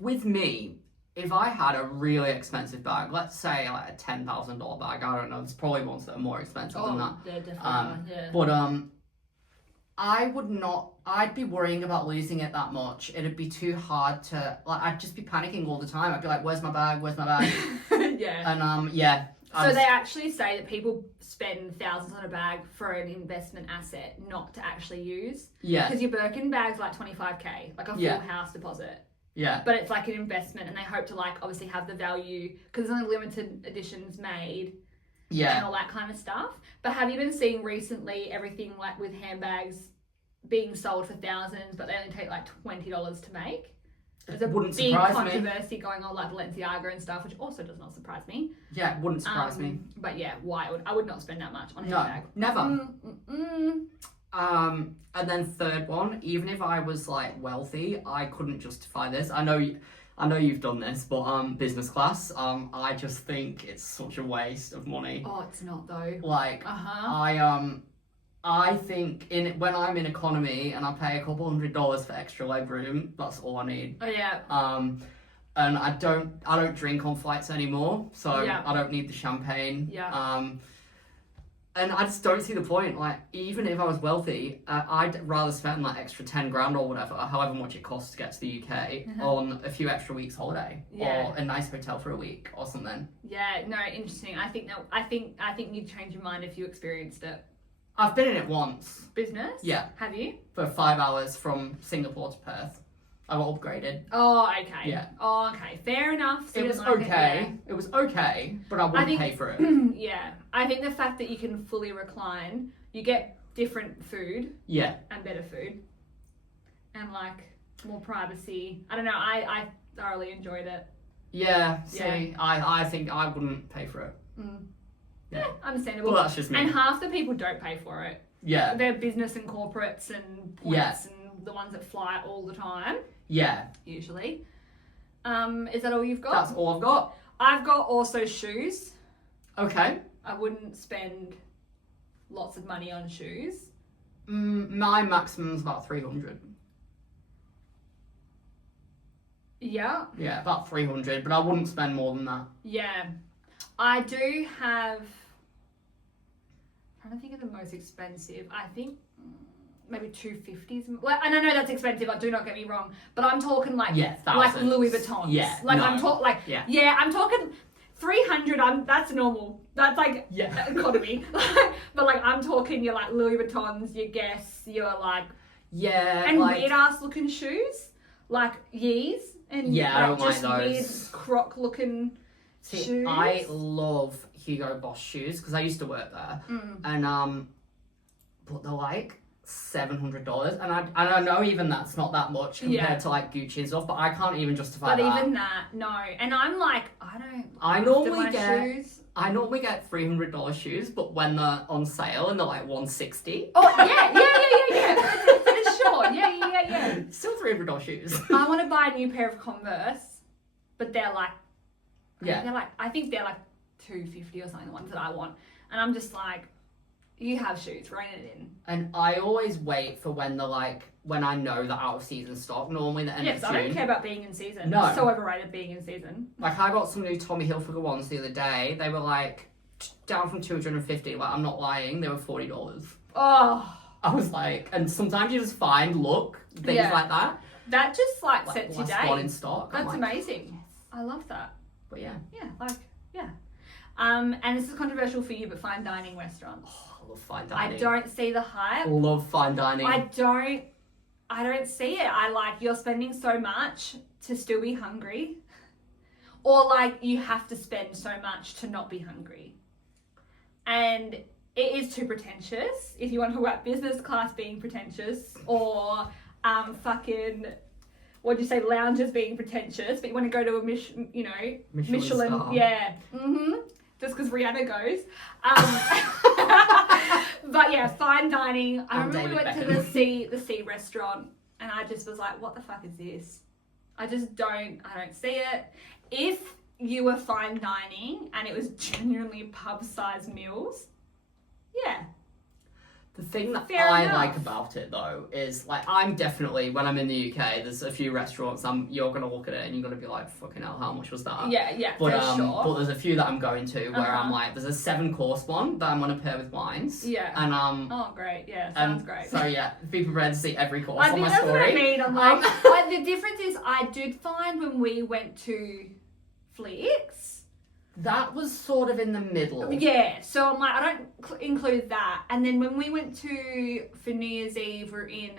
with me, if I had a really expensive bag, let's say like a $10,000 bag, I don't know, there's probably ones that are more expensive than that. Yeah, definitely. Yeah. But I'd be worrying about losing it that much. It'd be too hard to, like, I'd just be panicking all the time. I'd be like, where's my bag? Where's my bag? Yeah. And yeah. So they actually say that people spend thousands on a bag for an investment asset, not to actually use. Yeah. Because your Birkin bag's like $25K, like a full house deposit. Yeah. But it's like an investment, and they hope to like obviously have the value because there's only limited editions made. Yeah. And all that kind of stuff. But have you been seeing recently everything like with handbags being sold for thousands, but they only take like $20 to make? There's a wouldn't big surprise controversy going on, like Balenciaga and stuff, which also does not surprise me. Yeah, it wouldn't surprise me. But yeah, wild. I would not spend that much on a No, handbag. never. And then third one, even if I was like wealthy, I couldn't justify this. I know you've done this, but business class, I just think it's such a waste of money. Oh, it's not though. Like, I think when I'm in economy and I pay a couple $100 for extra leg room, that's all I need. Oh yeah. And I don't drink on flights anymore, so I don't need the champagne. Yeah. And I just don't see the point. Like, even if I was wealthy, I'd rather spend like extra 10 grand or whatever, however much it costs to get to the UK, on a few extra weeks holiday or a nice hotel for a week or something. Yeah. No, interesting. I think you'd change your mind if you experienced it. I've been in it once. Business? Yeah. Have you? For 5 hours from Singapore to Perth. I got upgraded. Oh, okay. Yeah. Oh, okay. Fair enough. So It was okay. It was okay, but I wouldn't pay for it. Yeah. I think the fact that you can fully recline, you get different food. Yeah. And better food. And like more privacy. I don't know. I thoroughly enjoyed it. Yeah. See, I think I wouldn't pay for it. Yeah, understandable. Well, that's just me. And half the people don't pay for it. Yeah. They're business and corporates and points and the ones that fly all the time, Yeah. usually. Is that all you've got? That's all I've got. I've got also shoes. Okay. I wouldn't spend lots of money on shoes. My maximum's about 300. Yeah. Yeah, about 300, but I wouldn't spend more than that. Yeah. I do have... I'm trying to think of the most expensive. I think maybe 250s. Well, and I know that's expensive. Do not get me wrong, but I'm talking like thousands. Louis Vuittons. Yeah, like no. I'm talking I'm talking 300. That's normal. That's like economy. But like I'm talking your like Louis Vuittons, your Guess, your like and like, weird ass looking shoes like Yeezys and I don't just like weird those. croc looking shoes. I love Hugo Boss shoes because I used to work there, and but they're like $700, and I know even that's not that much compared to like Gucci and stuff, but I can't even justify But that. even that, no. And I'm like, I normally normally get $300 shoes, but when they're on sale and they're like $160. Oh yeah. For sure. Yeah. Still $300 shoes. I want to buy a new pair of Converse, but they're like, I think they're like $250 or something. The ones that I want, and I'm just like, you have shoes, rein it in. And I always wait for when they're like, when I know they're out of season stock, normally the end of June. Yes, I don't care about being in season. No. It's so overrated being in season. Like, I got some new Tommy Hilfiger ones the other day. They were like, down from $250. Like, I'm not lying, they were $40. Oh. I was like, and sometimes you just find, things like that. That just like sets your last day. one in stock. That's I'm like, amazing. Yes. I love that. But yeah. Yeah. And this is controversial for you, but fine dining restaurants. Oh, I love fine dining. I don't see the hype. Love fine dining. I don't see it. I like, you're spending so much to still be hungry. Or like, you have to spend so much to not be hungry. And it is too pretentious. If you want to talk about business class being pretentious, or what'd you say, lounges being pretentious, but you want to go to a Michelin star. Yeah. Just because Rihanna goes. But yeah, fine dining. I remember we went to the sea restaurant, and I just was like, what the fuck is this? I don't see it. If you were fine dining and it was genuinely pub-sized meals, yeah. The thing that Fair I enough. like about it though is like, I'm definitely, when I'm in the UK, there's a few restaurants you're gonna look at it and you're gonna be like, fucking hell, how much was that? Yeah, But for sure. but there's a few that I'm going to where I'm like, there's a 7-course one that I'm gonna pair with wines. Yeah. And Oh, great. Yeah, sounds great. So yeah, be prepared to see every course I on think my that's story. what I mean. I'm like, but the difference is I did find when we went to Flix. That was sort of in the middle. Yeah, so I'm like, I don't include that. And then when we went for New Year's Eve, we're in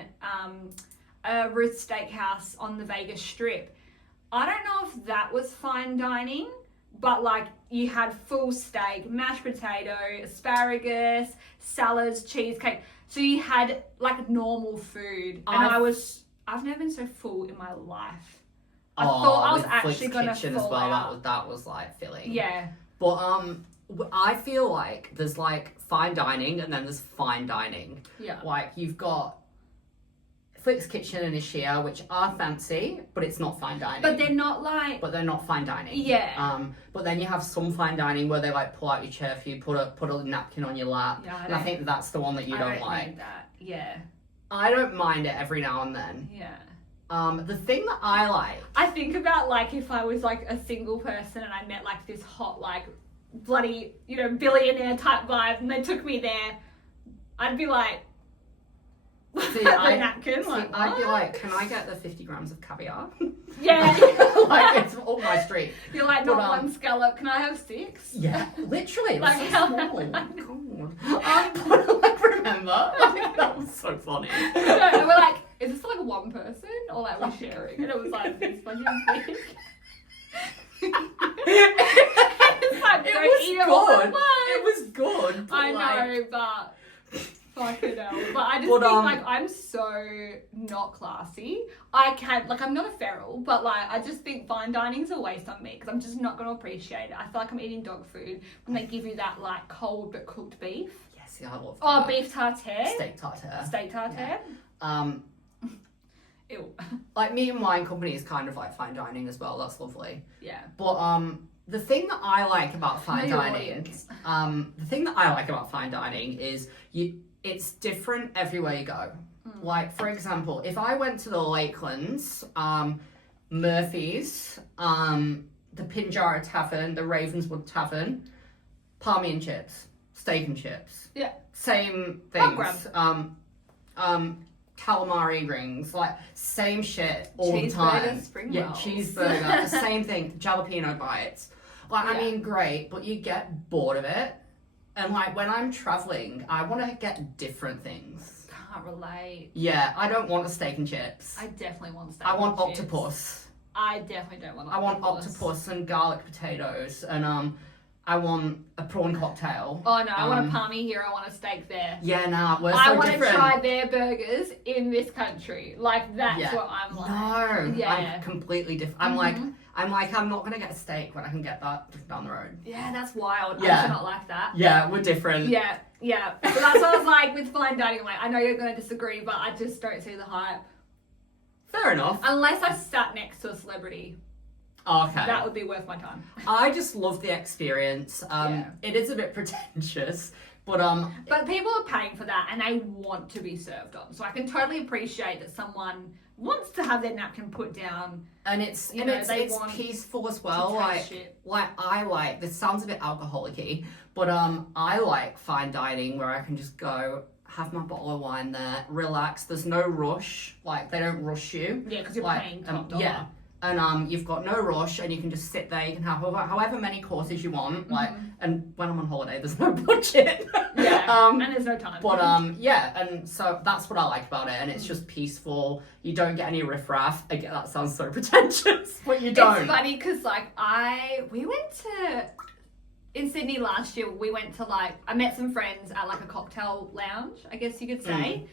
a Ruth's Steakhouse on the Vegas Strip. I don't know if that was fine dining, but like you had full steak, mashed potato, asparagus, salads, cheesecake. So you had like normal food. And I've never been so full in my life. I thought I was actually going to fall out. That was like filling. Yeah. But I feel like there's like fine dining and then there's fine dining. Yeah. Like you've got Flick's Kitchen and Ishia, which are fancy, but it's not fine dining. But they're not like... But they're not fine dining. Yeah. But then you have some fine dining where they like pull out your chair for you, put a napkin on your lap. Yeah, I think that's the one that you don't like. Need that. Yeah. I don't mind it every now and then. Yeah. The thing that I like... I think about like if I was like a single person and I met like this hot like bloody, billionaire type vibe and they took me there, I'd be like... napkin. I'd be like, can I get the 50 grams of caviar? Yeah. Like, it's up my street. You're like, not one scallop. Can I have 6? Yeah, literally. Like, so how? small. Oh my God. But, like, remember? Like, that was so funny. No, and we're like, is this for like one person or like we're sharing? And it was like this fucking big. It's like, It don't was eat it all at good. once. It was good. But I like, know, but Fucking hell. But I just But, think, like, I'm so not classy. I can't, like, I'm not a feral, but, like, I just think fine dining's a waste on me because I'm just not going to appreciate it. I feel like I'm eating dog food when they give you that, like, cold but cooked beef. Yes, yeah, I love that. Oh, beef tartare. Steak tartare. Steak tartare. Yeah. Ew. Like, meat and wine company is kind of like fine dining as well. That's lovely. Yeah. But the thing that I like about fine Know your dining, audience. the thing that I like about fine dining is it's different everywhere you go. Like, for example, if I went to the Lakelands, Murphy's, the Pinjarra Tavern, the Ravenswood Tavern, palmy and chips, steak and chips. Yeah. Same I'll grab. things. Calamari rings, like same shit all the time. Cheeseburger, spring Yeah, rolls. cheeseburger, the same thing. Jalapeno bites. Like, I Yeah. mean, great, but you get bored of it. And like when I'm traveling, I want to get different things. Can't relate. Yeah, I don't want a steak and chips. I definitely want steak I want and chips. octopus. I definitely don't want I want octopus and garlic potatoes, and I want a prawn cocktail. Oh no, I want a palmy here, I want a steak there. Yeah, nah, we're so I want to different. try their burgers in this country. Like, that's Yeah. what I'm like. No, Yeah. I'm completely different. I'm like, I'm not gonna get a steak when I can get that just down the road. Yeah, that's wild. Yeah. I'm not like that. Yeah, we're different. Yeah, yeah. But that's what I was like with fine dining. I'm like, I know you're going to disagree, but I just don't see the hype. Fair enough. Unless I sat next to a celebrity. Okay. That would be worth my time. I just love the experience. Yeah. It is a bit pretentious, but But people are paying for that and they want to be served on. So I can totally appreciate that someone wants to have their napkin put down. and it's You and know, it's they it's want peaceful as to well. taste Like shit. like I like this sounds a bit alcoholic-y, but I like fine dining where I can just go have my bottle of wine there, relax. There's no rush. Like they don't rush you. Yeah, because you're Like, paying top dollar. yeah. And you've got no rush, and you can just sit there. You can have however many courses you want. Like, and when I'm on holiday, there's no budget. Yeah, and there's no time. But yeah, and so that's what I like about it, and it's just peaceful. You don't get any riffraff. Again, that sounds so pretentious, but you don't. It's funny because like we went to in Sydney last year. We went to I met some friends at like a cocktail lounge, I guess you could say.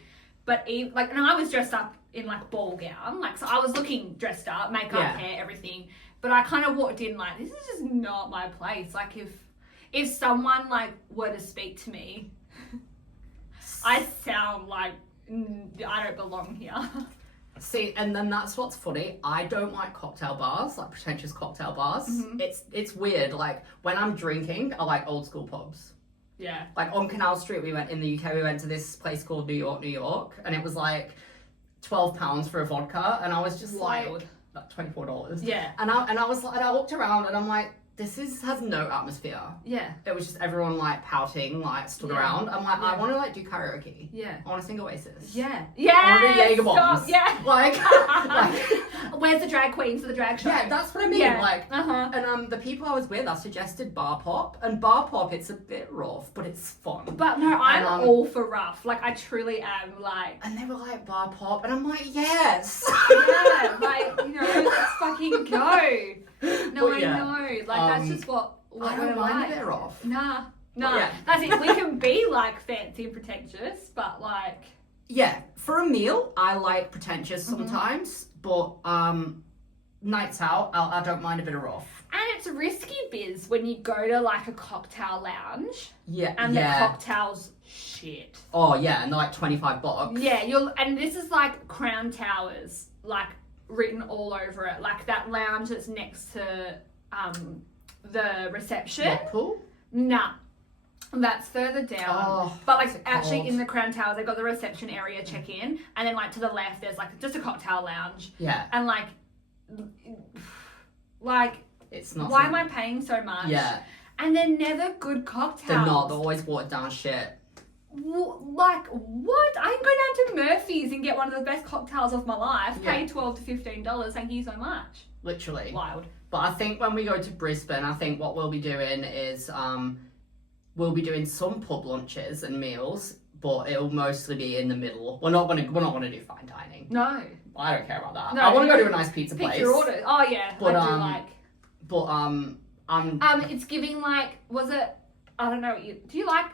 But and I was dressed up in like ball gown, so I was looking dressed up, makeup, hair, everything. But I kind of walked in like, this is just not my place. Like if someone were to speak to me, I sound like I don't belong here. See, and then that's what's funny. I don't like cocktail bars, like pretentious cocktail bars. It's weird. Like when I'm drinking, I like old school pubs. Yeah. Like on Canal Street, in the UK, we went to this place called New York, and it was like £12 for a vodka, and I was just Wild. like $24. Yeah. And I was like, and I looked around, and I'm like, this has no atmosphere. Yeah. It was just everyone pouting, stood Yeah. around. I'm like, I Yeah. want to do karaoke. Yeah. I want to sing Oasis. Yeah. I want to do Jaeger bombs. Stop. Yeah. like Where's the drag queen for the drag show? yeah, that's what I mean. Yeah. And the people I was with, I suggested bar pop, and bar pop, it's a bit rough, but it's fun. But no, I'm And, all for rough. I truly am. And they were like, bar pop, and I'm like, yes. Yeah, let's fucking go. No, But I yeah, know. That's just what I we're don't mind like. a bit rough. Nah. yeah. That's it. We can be fancy and pretentious, but Yeah, for a meal, I like pretentious Mm-hmm. sometimes, but nights out, I don't mind a bit of rough. and it's risky biz when you go to a cocktail lounge Yeah, and yeah. the cocktails shit. Oh yeah, and they're like $25. Yeah, and this is Crown Towers, written all over it, that lounge that's next to the reception. What, pool? Nah, that's further down. Oh, but what's it actually called? in the Crown Towers, they've got the reception area check-in, and then to the left there's just a cocktail lounge, Yeah, and it's not. why am I paying so much? Yeah, And they're never good cocktails. they're not. They're always watered down shit. What? I can go down to Murphy's and get one of the best cocktails of my life. Yeah. Pay $12 to $15. Thank you so much. Literally. Wild. But I think when we go to Brisbane, I think what we'll be doing is we'll be doing some pub lunches and meals, but it'll mostly be in the middle. We're not gonna do fine dining. No. I don't care about that. No, I want to go you to a nice pizza Pick place. your order. Oh yeah. But, I do like. But I'm It's giving was it? I don't know. Do you like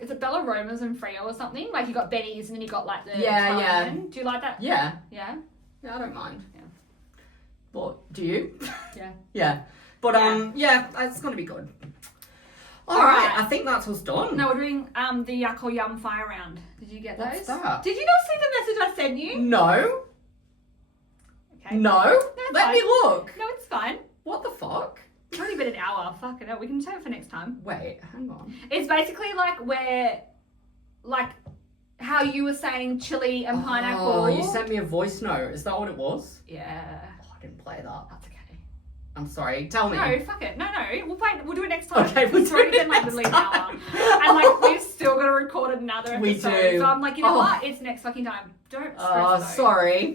is it Bella Roma's and Freo or something? Like you got Benny's and then you got like the Yeah, Italian. Do you like that? Yeah. Yeah. Yeah, I don't mind. Yeah. But do you? Yeah. Yeah. But yeah, it's gonna be good. All All right, right. I think that's us done. No, we're doing the Yuck or Yum fire round. Did you get What's those? that? Did you not see the message I sent you? No. Okay. No. it's Let fine. me look. No, it's fine. What the fuck? It's only been an hour. Fuck it. We can save it for next time. Wait, hang on. It's basically like how you were saying chili and pineapple. Oh, you sent me a voice note. Is that what it was? Yeah. Oh, I didn't play that. That's okay. I'm sorry. Tell me. No, fuck it. No. We'll do it next time. Okay, we'll It's do already it been like next literally an hour. And like we've still got to record another episode. We do. So I'm like, you know Oh. what? It's next fucking time. Don't stress though. Sorry.